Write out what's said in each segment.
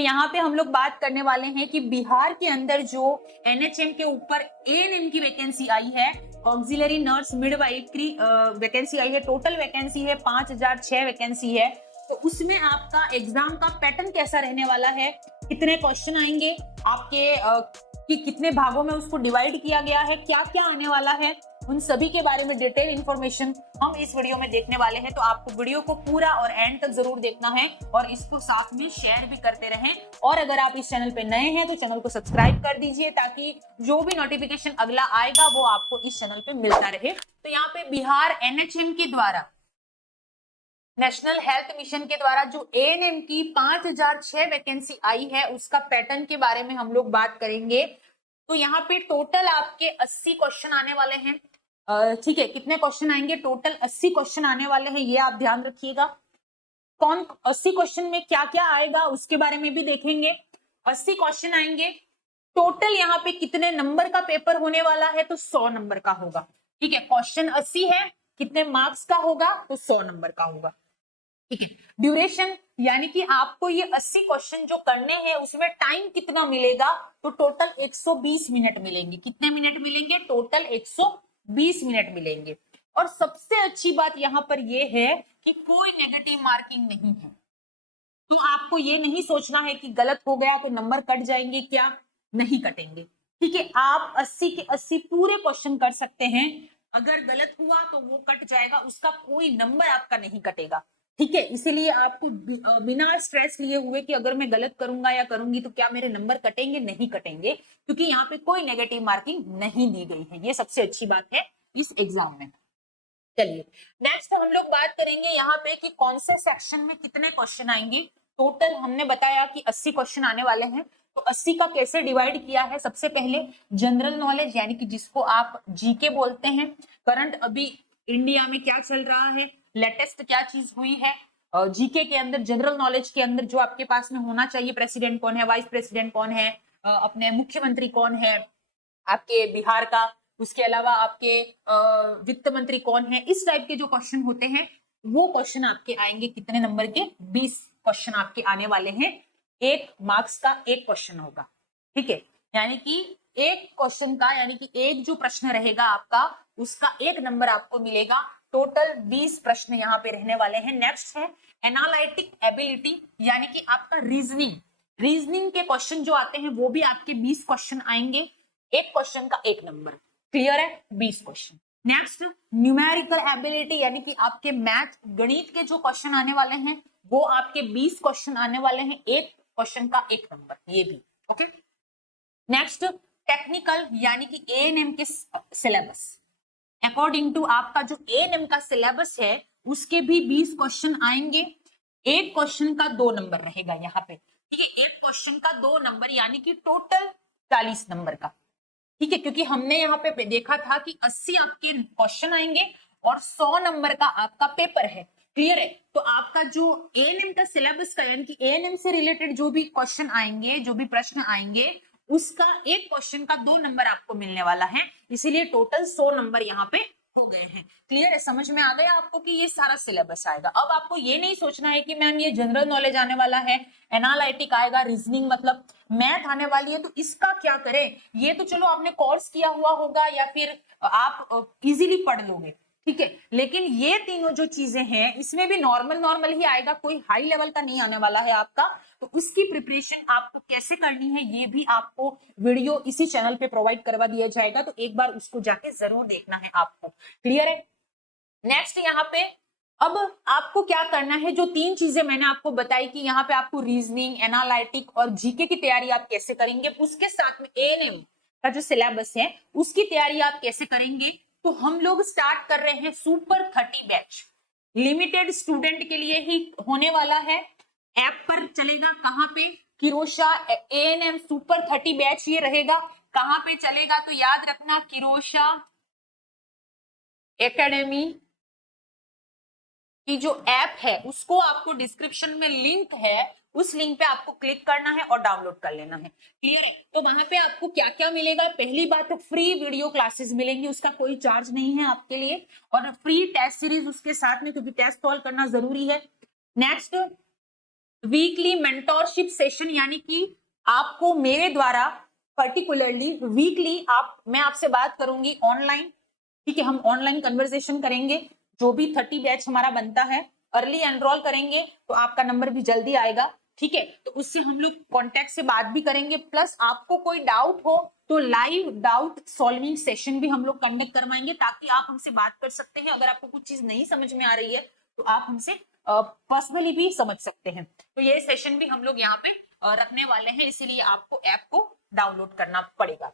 तो यहाँ पे हम लोग बात करने वाले हैं कि बिहार के अंदर जो एनएचएम के ऊपर एएनएम की वैकेंसी आई है, ऑक्सिलरी नर्स मिडवाइफरी वैकेंसी आई है, टोटल वैकेंसी है 5006 वैकेंसी है। तो उसमें आपका एग्जाम का पैटर्न कैसा रहने वाला है, कितने क्वेश्चन आएंगे आपके कि कितने भागों में उसको डिवाइड किया गया है, क्या क्या आने वाला है, उन सभी के बारे में डिटेल इंफॉर्मेशन हम इस वीडियो में देखने वाले हैं। तो आपको वीडियो को पूरा और एंड तक जरूर देखना है और इसको साथ में शेयर भी करते रहें। और अगर आप इस चैनल पे नए हैं तो चैनल को सब्सक्राइब कर दीजिए ताकि जो भी नोटिफिकेशन अगला आएगा वो आपको इस चैनल पे मिलता रहे। तो यहाँ पे बिहार एनएचएम के द्वारा, नेशनल हेल्थ मिशन के द्वारा जो एएनएम की 5006 वैकेंसी आई है उसका पैटर्न के बारे में हम लोग बात करेंगे। तो यहाँ पे टोटल आपके 80 क्वेश्चन आने वाले हैं। ठीक है, कितने क्वेश्चन आएंगे, टोटल 80 क्वेश्चन आने वाले हैं, ये आप ध्यान रखिएगा। कौन 80 क्वेश्चन में क्या क्या आएगा उसके बारे में भी देखेंगे। 80 क्वेश्चन आएंगे, टोटल यहाँ पे कितने नंबर का पेपर होने वाला है, तो 100 नंबर का होगा। ठीक है, क्वेश्चन 80 है, कितने मार्क्स का होगा, तो 100 नंबर का होगा। ठीक है, ड्यूरेशन यानी कि आपको ये 80 क्वेश्चन जो करने हैं उसमें टाइम कितना मिलेगा, तो टोटल 120 मिनट मिलेंगे। कितने मिनट मिलेंगे, टोटल 120 मिनट मिलेंगे। और सबसे अच्छी बात यहाँ पर ये है कि कोई नेगेटिव मार्किंग नहीं है। तो आपको ये नहीं सोचना है कि गलत हो गया तो नंबर कट जाएंगे, क्या नहीं कटेंगे। ठीक है, आप 80 के 80 पूरे क्वेश्चन कर सकते हैं। अगर गलत हुआ तो वो कट जाएगा, उसका कोई नंबर आपका नहीं कटेगा। ठीक है, इसीलिए आपको बिना स्ट्रेस लिए हुए कि अगर मैं गलत करूंगा या करूंगी तो क्या मेरे नंबर कटेंगे, नहीं कटेंगे, क्योंकि यहाँ पे कोई नेगेटिव मार्किंग नहीं दी गई है। ये सबसे अच्छी बात है इस एग्जाम में। चलिए नेक्स्ट हम लोग बात करेंगे यहाँ पे कि कौन से सेक्शन में कितने क्वेश्चन आएंगे। टोटल हमने बताया कि 80 क्वेश्चन आने वाले हैं। तो 80 का कैसे डिवाइड किया है, सबसे पहले जनरल नॉलेज यानी कि जिसको आप जीके बोलते हैं, करंट अभी इंडिया में क्या चल रहा है, लेटेस्ट क्या चीज हुई है, जीके के अंदर, जनरल नॉलेज के अंदर जो आपके पास में होना चाहिए, प्रेसिडेंट कौन है, वाइस प्रेसिडेंट कौन है, अपने मुख्यमंत्री कौन है आपके बिहार का, उसके अलावा आपके वित्त मंत्री कौन है, इस टाइप के जो क्वेश्चन होते हैं वो क्वेश्चन आपके आएंगे। कितने नंबर के, 20 क्वेश्चन आपके आने वाले हैं। 1 मार्क्स का 1 क्वेश्चन होगा। ठीक है, यानी कि एक क्वेश्चन का, यानी कि एक जो प्रश्न रहेगा आपका उसका 1 नंबर आपको मिलेगा। टोटल 20 प्रश्न यहाँ पे रहने वाले हैं। नेक्स्ट है एनालिटिक एबिलिटी यानी कि आपका रीजनिंग के क्वेश्चन जो आते हैं वो भी आपके 20 क्वेश्चन आएंगे। एक क्वेश्चन का 1 नंबर, क्लियर है, 20 क्वेश्चन। नेक्स्ट न्यूमेरिकल एबिलिटी यानी कि आपके मैथ गणित के जो क्वेश्चन आने वाले हैं वो आपके 20 क्वेश्चन आने वाले हैं। एक क्वेश्चन का 1 नंबर, ये भी ओके। नेक्स्ट टेक्निकल यानी कि एएनएम के सिलेबस, अकॉर्डिंग टू आपका जो एएनएम का सिलेबस है उसके भी 20 क्वेश्चन आएंगे। एक क्वेश्चन का 2 नंबर रहेगा यहाँ पे। ठीक है, एक क्वेश्चन का 2 नंबर यानी कि टोटल 40 नंबर का। ठीक है, क्योंकि हमने यहाँ पे देखा था कि 80 आपके क्वेश्चन आएंगे और 100 नंबर का आपका पेपर है। क्लियर है, तो आपका जो एएनएम का सिलेबस का यानी कि एएनएम से रिलेटेड जो भी क्वेश्चन आएंगे, जो भी प्रश्न आएंगे, उसका एक क्वेश्चन का 2 नंबर आपको मिलने वाला है। इसीलिए टोटल 100 नंबर यहाँ पे हो गए हैं। क्लियर है, समझ में आ गया आपको कि ये सारा सिलेबस आएगा। अब आपको ये नहीं सोचना है कि मैम ये जनरल नॉलेज आने वाला है, एनालिटिक आएगा, रीजनिंग मतलब मैथ आने वाली है, तो इसका क्या करें। ये तो चलो आपने कोर्स किया हुआ होगा या फिर आप इजीली पढ़ लोगे। ठीक है, लेकिन ये तीनों जो चीजें हैं इसमें भी नॉर्मल ही आएगा, कोई हाई लेवल का नहीं आने वाला है आपका। तो उसकी प्रिपरेशन आपको कैसे करनी है ये भी आपको वीडियो इसी चैनल पे प्रोवाइड करवा दिया जाएगा, तो एक बार उसको जाके जरूर देखना है आपको। क्लियर है। नेक्स्ट यहाँ पे अब आपको क्या करना है, जो 3 चीजें मैंने आपको बताई कि यहाँ पे आपको रीजनिंग, एनालिटिक और जीके की तैयारी आप कैसे करेंगे, उसके साथ में एएनएम का जो सिलेबस है उसकी तैयारी आप कैसे करेंगे। तो हम लोग स्टार्ट कर रहे हैं सुपर 30 बैच, लिमिटेड स्टूडेंट के लिए ही होने वाला है। ऐप पर चलेगा, कहाँ पे, किरोशा एएनएम सुपर 30 बैच ये रहेगा। कहाँ पे चलेगा, तो याद रखना किरोशा एकेडमी की जो ऐप है उसको आपको डिस्क्रिप्शन में लिंक है, उस लिंक पे आपको क्लिक करना है और डाउनलोड कर लेना है। क्लियर है, तो वहां पे आपको क्या क्या मिलेगा, पहली बात तो फ्री वीडियो क्लासेस मिलेंगी, उसका कोई चार्ज नहीं है आपके लिए, और फ्री टेस्ट सीरीज उसके साथ में, क्योंकि टेस्ट सॉल्व करना जरूरी है। नेक्स्ट वीकली मेंटोरशिप सेशन, यानी कि आपको मेरे द्वारा पर्टिकुलरली वीकली मैं आपसे बात करूंगी ऑनलाइन, ठीक है। हम ऑनलाइन कन्वर्सेशन करेंगे, जो भी 30 बैच हमारा बनता है, अर्ली एनरोल करेंगे तो आपका नंबर भी जल्दी आएगा, ठीक है। तो उससे हम लोग कॉन्टेक्ट से बात भी करेंगे, प्लस आपको कोई डाउट हो तो लाइव डाउट सॉल्विंग सेशन भी हम लोग कंडक्ट करवाएंगे, ताकि आप हमसे बात कर सकते हैं। अगर आपको कुछ चीज नहीं समझ में आ रही है तो आप हमसे पर्सनली भी समझ सकते हैं। तो ये सेशन भी हम लोग यहाँ पे रखने वाले हैं, इसीलिए आपको ऐप को डाउनलोड करना पड़ेगा।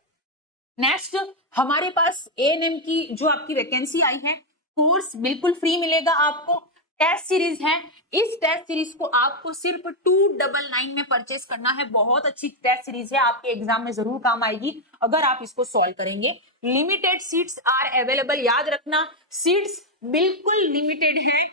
नेक्स्ट, हमारे पास एएनएम की जो आपकी वैकेंसी आई है, कोर्स बिल्कुल फ्री मिलेगा आपको। टेस्ट सीरीज है, इस टेस्ट सीरीज को आपको सिर्फ 299 में परचेस करना है। बहुत अच्छी टेस्ट सीरीज है, आपके एग्जाम में जरूर काम आएगी अगर आप इसको सॉल्व करेंगे। लिमिटेड सीट्स आर अवेलेबल, याद रखना सीट्स बिल्कुल लिमिटेड है,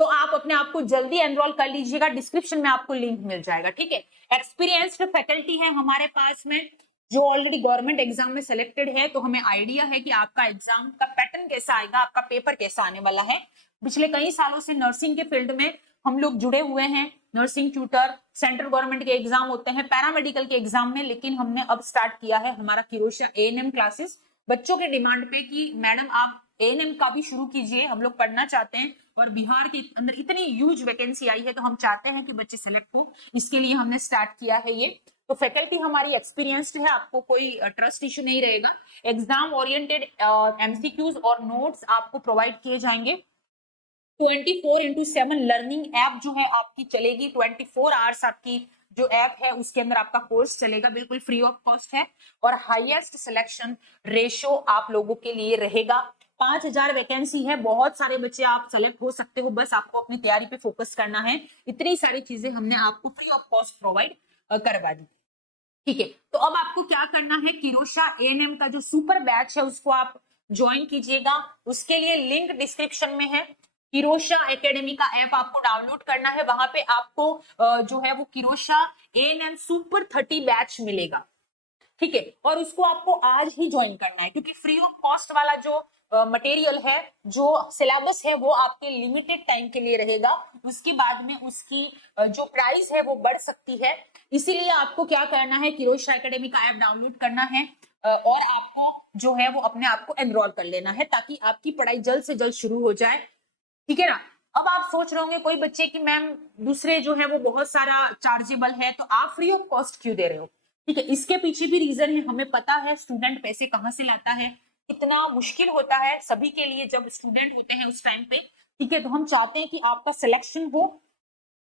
तो आप अपने आप को जल्दी एनरोल कर लीजिएगा, डिस्क्रिप्शन में आपको लिंक मिल जाएगा, ठीक है। एक्सपीरियंस्ड फैकल्टी है हमारे पास में, जो ऑलरेडी गवर्नमेंट एग्जाम में सिलेक्टेड है, तो हमें आइडिया है कि आपका एग्जाम का पैटर्न कैसा आएगा, आपका पेपर कैसा आने वाला है। पिछले कई सालों से नर्सिंग के फील्ड में हम लोग जुड़े हुए हैं, नर्सिंग ट्यूटर, सेंट्रल गवर्नमेंट के एग्जाम होते हैं, पैरामेडिकल के एग्जाम में, लेकिन हमने अब स्टार्ट किया है हमारा किरोशा एएनएम क्लासेस, बच्चों के डिमांड पे कि मैडम आप एएनएम का भी शुरू कीजिए, हम लोग पढ़ना चाहते हैं, और बिहार के अंदर इतनी ह्यूज वैकेंसी आई है तो हम चाहते हैं कि बच्चे सेलेक्ट हो, इसके लिए हमने स्टार्ट किया है ये। तो फैकल्टी हमारी एक्सपीरियंस्ड है, आपको कोई ट्रस्ट इशू नहीं रहेगा। एग्जाम ओरिएंटेड एमसीक्यूज और नोट्स आपको प्रोवाइड किए जाएंगे। 24/7 लर्निंग ऐप जो है आपकी चलेगी, 24 आवर्स आपकी जो ऐप है उसके अंदर आपका कोर्स चलेगा, बिल्कुल फ्री ऑफ कॉस्ट है। और हाईएस्ट सिलेक्शन रेशो आप लोगों के लिए रहेगा। 5000 वैकेंसी है, बहुत सारे बच्चे आप सेलेक्ट हो सकते हो, बस आपको अपनी तैयारी पे फोकस करना है। इतनी सारी चीजें हमने आपको फ्री ऑफ कॉस्ट प्रोवाइड करवा दी, ठीक है। तो अब आपको क्या करना है, किरोशा एएनएम का जो सुपर बैच है उसको आप ज्वाइन कीजिएगा। उसके लिए लिंक डिस्क्रिप्शन में है। किरोशा एकेडमी का ऐप आपको डाउनलोड करना है, वहां पे आपको जो है वो किरोशा एएनएम सुपर 30 बैच मिलेगा, ठीक है। और उसको आपको आज ही ज्वाइन करना है, क्योंकि फ्री ऑफ कॉस्ट वाला जो मटेरियल है, जो सिलेबस है, वो आपके लिमिटेड टाइम के लिए रहेगा। उसके बाद में उसकी जो प्राइस है वो बढ़ सकती है। इसीलिए आपको क्या करना है, किरोशा एकेडमी का ऐप डाउनलोड करना है और आपको जो है वो अपने आप को एनरोल कर लेना है, ताकि आपकी पढ़ाई जल्द से जल्द शुरू हो जाए, ठीक है ना। अब आप सोच रहे होंगे कोई बच्चे कि मैम दूसरे जो है वो बहुत सारा चार्जेबल है, तो आप फ्री ऑफ कॉस्ट क्यों दे रहे हो, ठीक है। इसके पीछे भी रीजन है, हमें पता है स्टूडेंट पैसे कहाँ से लाता है, कितना मुश्किल होता है सभी के लिए जब स्टूडेंट होते हैं उस टाइम पे, ठीक है। तो हम चाहते हैं कि आपका सिलेक्शन हो,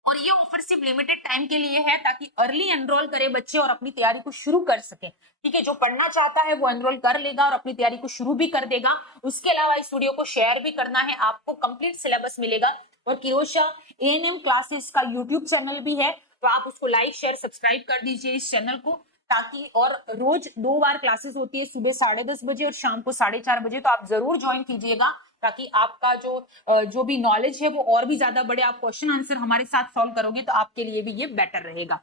और ये ऑफर सिर्फ लिमिटेड टाइम के लिए है, ताकि अर्ली एनरोल करे बच्चे और अपनी तैयारी को शुरू कर सके, ठीक है। जो पढ़ना चाहता है वो एनरोल कर लेगा और अपनी तैयारी को शुरू भी कर देगा। उसके अलावा इस वीडियो को शेयर भी करना है, आपको कंप्लीट सिलेबस मिलेगा। और किरोशा एएनएम क्लासेस का यूट्यूब चैनल भी है, तो आप उसको लाइक शेयर सब्सक्राइब कर दीजिए इस चैनल को, ताकि, और रोज 2 बार क्लासेस होती है, सुबह 10:30 बजे और शाम को 4:30 बजे, तो आप जरूर ज्वाइन कीजिएगा, ताकि आपका जो भी नॉलेज है वो और भी ज्यादा बढ़े। आप क्वेश्चन आंसर हमारे साथ सॉल्व करोगे तो आपके लिए भी ये बेटर रहेगा,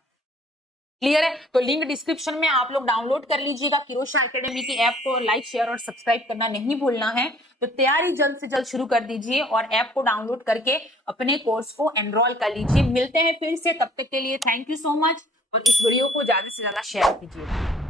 क्लियर है। तो लिंक डिस्क्रिप्शन में आप लोग डाउनलोड कर लीजिएगा किरोशा एकेडमी की ऐप को, लाइक शेयर और सब्सक्राइब करना नहीं भूलना है। तो तैयारी जल्द से जल्द शुरू कर दीजिए और ऐप को डाउनलोड करके अपने कोर्स को एनरोल कर लीजिए। मिलते हैं फिर से, तब तक के लिए थैंक यू सो मच, और इस वीडियो को ज्यादा से ज्यादा शेयर कीजिए।